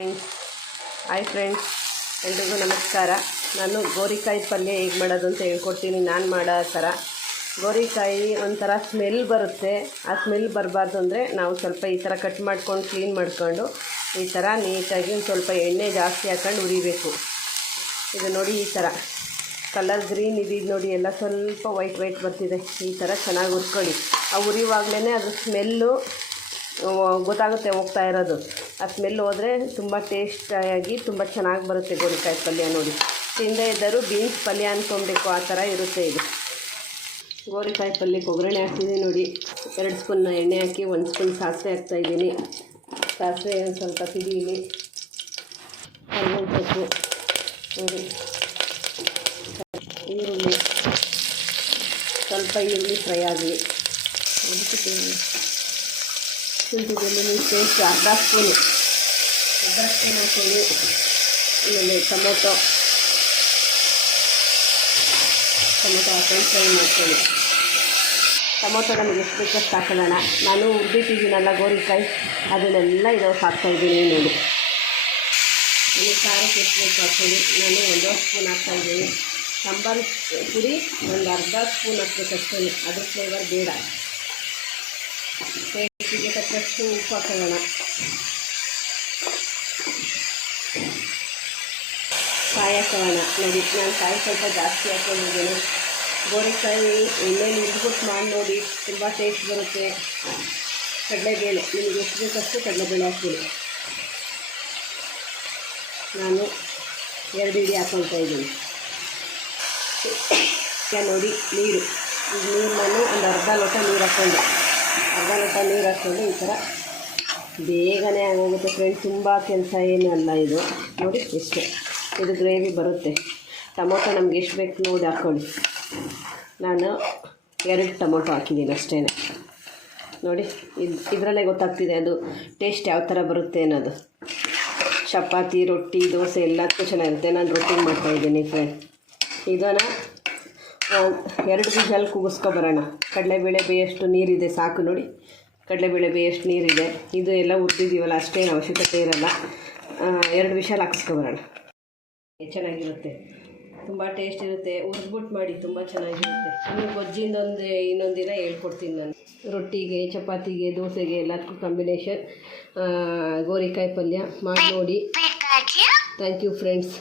Friends hi friends ಎಲ್ರಿಗೂ ನಮಸ್ಕಾರ. ನಾನು ಗೋರಿಕಾಯಿ ಪಲ್ಯ ಹೇಗೆ ಮಾಡೋದು ಅಂತ ಹೇಳ್ಕೊಡ್ತೀನಿ. ನಾನು ಮಾಡೋ ಥರ. ಗೋರಿಕಾಯಿ ಒಂಥರ ಸ್ಮೆಲ್ ಬರುತ್ತೆ. ಆ ಸ್ಮೆಲ್ ಬರಬಾರ್ದು ಅಂದರೆ ನಾವು ಸ್ವಲ್ಪ ಈ ಥರ ಕಟ್ ಮಾಡ್ಕೊಂಡು ಕ್ಲೀನ್ ಮಾಡ್ಕೊಂಡು ಈ ಥರ ನೀಟಾಗಿ ಒಂದು ಸ್ವಲ್ಪ ಎಣ್ಣೆ ಜಾಸ್ತಿ ಹಾಕೊಂಡು ಉರಿಬೇಕು ಇದು ನೋಡಿ ಈ ಥರ. ಕಲರ್ ಗ್ರೀನ್ ಇದಿದ್ದು ನೋಡಿ. ಎಲ್ಲ ಸ್ವಲ್ಪ ವೈಟ್ ವೈಟ್ ಬರ್ತಿದೆ. ಈ ಥರ ಚೆನ್ನಾಗಿ ಹುರ್ಕೊಳ್ಳಿ. ಆ ಉರಿವಾಗಲೇ ಅದು ಸ್ಮೆಲ್ಲು ಗೊತ್ತಾಗುತ್ತೆ ಹೋಗ್ತಾ ಇರೋದು. ಆ ಸ್ಮೆಲ್ ಹೋದರೆ ತುಂಬ ಟೇಸ್ಟಾಗಿ ತುಂಬ ಚೆನ್ನಾಗಿ ಬರುತ್ತೆ ಗೋರಿಕಾಯಿ ಪಲ್ಯ ನೋಡಿ. ತಿಂದೇ ಇದ್ದರೂ ಬೀನ್ಸ್ ಪಲ್ಯ ಅಂದ್ಕೊಬೇಕು ಆ ಥರ ಇರುತ್ತೆ ಇದು. ಗೋರಿಕಾಯಿ ಪಲ್ಯಕ್ಕೆ ಒಗ್ಗರಣೆ ಹಾಕ್ತಿದ್ದೀನಿ ನೋಡಿ. ಎರಡು ಸ್ಪೂನ್ ಎಣ್ಣೆ ಹಾಕಿ, ಒಂದು ಸ್ಪೂನ್ ಸಾಸಿವೆ ಹಾಕ್ತಾಯಿದ್ದೀನಿ ಸಾಸಿವೆ ಒಂದು ಸ್ವಲ್ಪ ಸಿಡಿಲಿ ಕರಿಬೇವು ನೋಡಿ. ಈರುಳ್ಳಿ. ಸ್ವಲ್ಪ ಈರುಳ್ಳಿ ಫ್ರೈ ಆಗಲಿ ಶುಂಠಿ ಬೆಳ್ಳುಳ್ಳಿ ಪೇಸ್ಟ್ ಅರ್ಧ ಸ್ಪೂನು ಅರ್ಧ ಸ್ಪೂನ್ ಹಾಕೊಳ್ಳಿ ಆಮೇಲೆ ಟೊಮೊಟೊ ಟೊಮೊಟೊ ಹಾಕೊಂಡು ಫ್ರೈ ಮಾಡ್ಕೊಳ್ಳಿ ಟೊಮೊಟೊ ನಮಗೆ ಎಷ್ಟು ಬೇಕಷ್ಟು ಹಾಕೊಳ್ಳೋಣ ನಾನು ಹುರಿದಿಟ್ಟಿದ್ದೀನಲ್ಲ ಗೋರಿಕಾಯಿ ಅದನ್ನೆಲ್ಲ ಇದಕ್ಕೆ ಹಾಕ್ತಾಯಿದ್ದೀನಿ ನೋಡಿ ಇಲ್ಲಿ ಖಾರಕ್ಕೆ ಎಷ್ಟು ಬೇಕು ಹಾಕ್ಕೊಳ್ಳಿ ನಾನು ಒಂದು ಸ್ಪೂನ್ ಹಾಕ್ತಾಯಿದ್ದೀನಿ ಸಾಂಬಾರು ಪುಡಿ ಒಂದು ಅರ್ಧ ಸ್ಪೂನ್ ಹಾಕ್ಬೇಕಷ್ಟೇ ಅದ್ರ ಫ್ಲೇವರ್ ಬೇಡ ಟೇಸ್ಟಿಗೆ ತಕ್ಕಷ್ಟು ಉಪ್ಪು ಹಾಕೊಳ್ಳೋಣ ಕಾಯಿ ನೋಡಿ, ನಾನು ಕಾಯಿ ಸ್ವಲ್ಪ ಜಾಸ್ತಿ ಹಾಕೊಂಡಿದ್ದೇನೆ. ಗೋರೆಕಾಯಿ ಎಣ್ಣೆಲಿ ಹುರಿದ್ಬಿಟ್ಟು ಮಾಡಿ ನೋಡಿ, ತುಂಬ ಟೇಸ್ಟ್ ಬರುತ್ತೆ. ಕಡಲೆಬೇಳೆ. ನಿಮಗೆ ಎಷ್ಟು ಬೇಕಷ್ಟು ಕಡಲೆಬೇಳೆ ಹಾಕ್ತೀನಿ ನಾನು ಎರಡು ಇಡಿ ಹಾಕೊಳ್ತಾ ಇದ್ದೀನಿ. ನೋಡಿ, ನೀರು. ಈಗ ನೀರು ನಾನು ಒಂದು ಅರ್ಧ ಲೋಟ ನೀರು ಹಾಕ್ಕೊಂಡು. ಅರ್ಧ ಲೋಟ ನೀರು ಹಾಕ್ಕೊಂಡು ಈ ಥರ ಬೇಗನೆ ಆಗೋಗುತ್ತೆ ಫ್ರೆಂಡ್ ತುಂಬ ಕೆಲಸ ಏನೂ ಅಲ್ಲ ಇದು. ನೋಡಿ ಇಷ್ಟೇ ಇದು ಗ್ರೇವಿ ಬರುತ್ತೆ. ಟೊಮೊಟೊ ನಮ್ಗೆ ಎಷ್ಟು ಬೇಕು ನೋಡಿ ಹಾಕ್ಕೊಳ್ಳಿ ನಾನು ಎರಡು ಟೊಮೊಟೊ ಹಾಕಿದ್ದೀನಿ ಅಷ್ಟೇ. ನೋಡಿ, ಇದು ಇದರಲ್ಲೇ ಗೊತ್ತಾಗ್ತಿದೆ ಅದು ಟೇಸ್ಟ್ ಯಾವ ಥರ ಬರುತ್ತೆ ಅನ್ನೋದು. ಚಪಾತಿ, ರೊಟ್ಟಿ, ದೋಸೆ ಎಲ್ಲದಕ್ಕೂ ಚೆನ್ನಾಗಿರುತ್ತೆ. ನಾನು ರೊಟ್ಟಿ ಮಾಡ್ತಾಯಿದ್ದೀನಿ ಫ್ರೆಂಡ್ ಇದನ್ನು ಎರಡು ವಿಷಲ್ ಕೂಗಿಸ್ಕೊಬರೋಣ ಕಡಲೆಬೇಳೆ ಬೇಯಷ್ಟು ನೀರಿದೆ, ಸಾಕು ನೋಡಿ. ಕಡಲೆಬೇಳೆ ಬೇಯಷ್ಟು ನೀರಿದೆ. ಇದು ಎಲ್ಲ ಹುರಿದಿದ್ದೀವಲ್ಲ ಅಷ್ಟೇನು ಅವಶ್ಯಕತೆ ಇರಲ್ಲ. ಎರಡು ವಿಷಲ್ ಹಾಕಿಸ್ಕೊಬರೋಣ ಚೆನ್ನಾಗಿರುತ್ತೆ. ತುಂಬ ಟೇಸ್ಟ್ ಇರುತ್ತೆ. ಹುರಿದ್ಬಿಟ್ಟು ಮಾಡಿ, ತುಂಬ ಚೆನ್ನಾಗಿರುತ್ತೆ. ಇನ್ನು ಗೊಜ್ಜಿಂದೊಂದು, ಇನ್ನೊಂದು ದಿನ ಹೇಳ್ಕೊಡ್ತೀನಿ ನಾನು. ರೊಟ್ಟಿಗೆ, ಚಪಾತಿಗೆ, ದೋಸೆಗೆ ಎಲ್ಲದಕ್ಕೂ ಕಾಂಬಿನೇಷನ್ ಗೋರಿಕಾಯಿ ಪಲ್ಯ. ಮಾಡಿ ನೋಡಿ. Thank you friends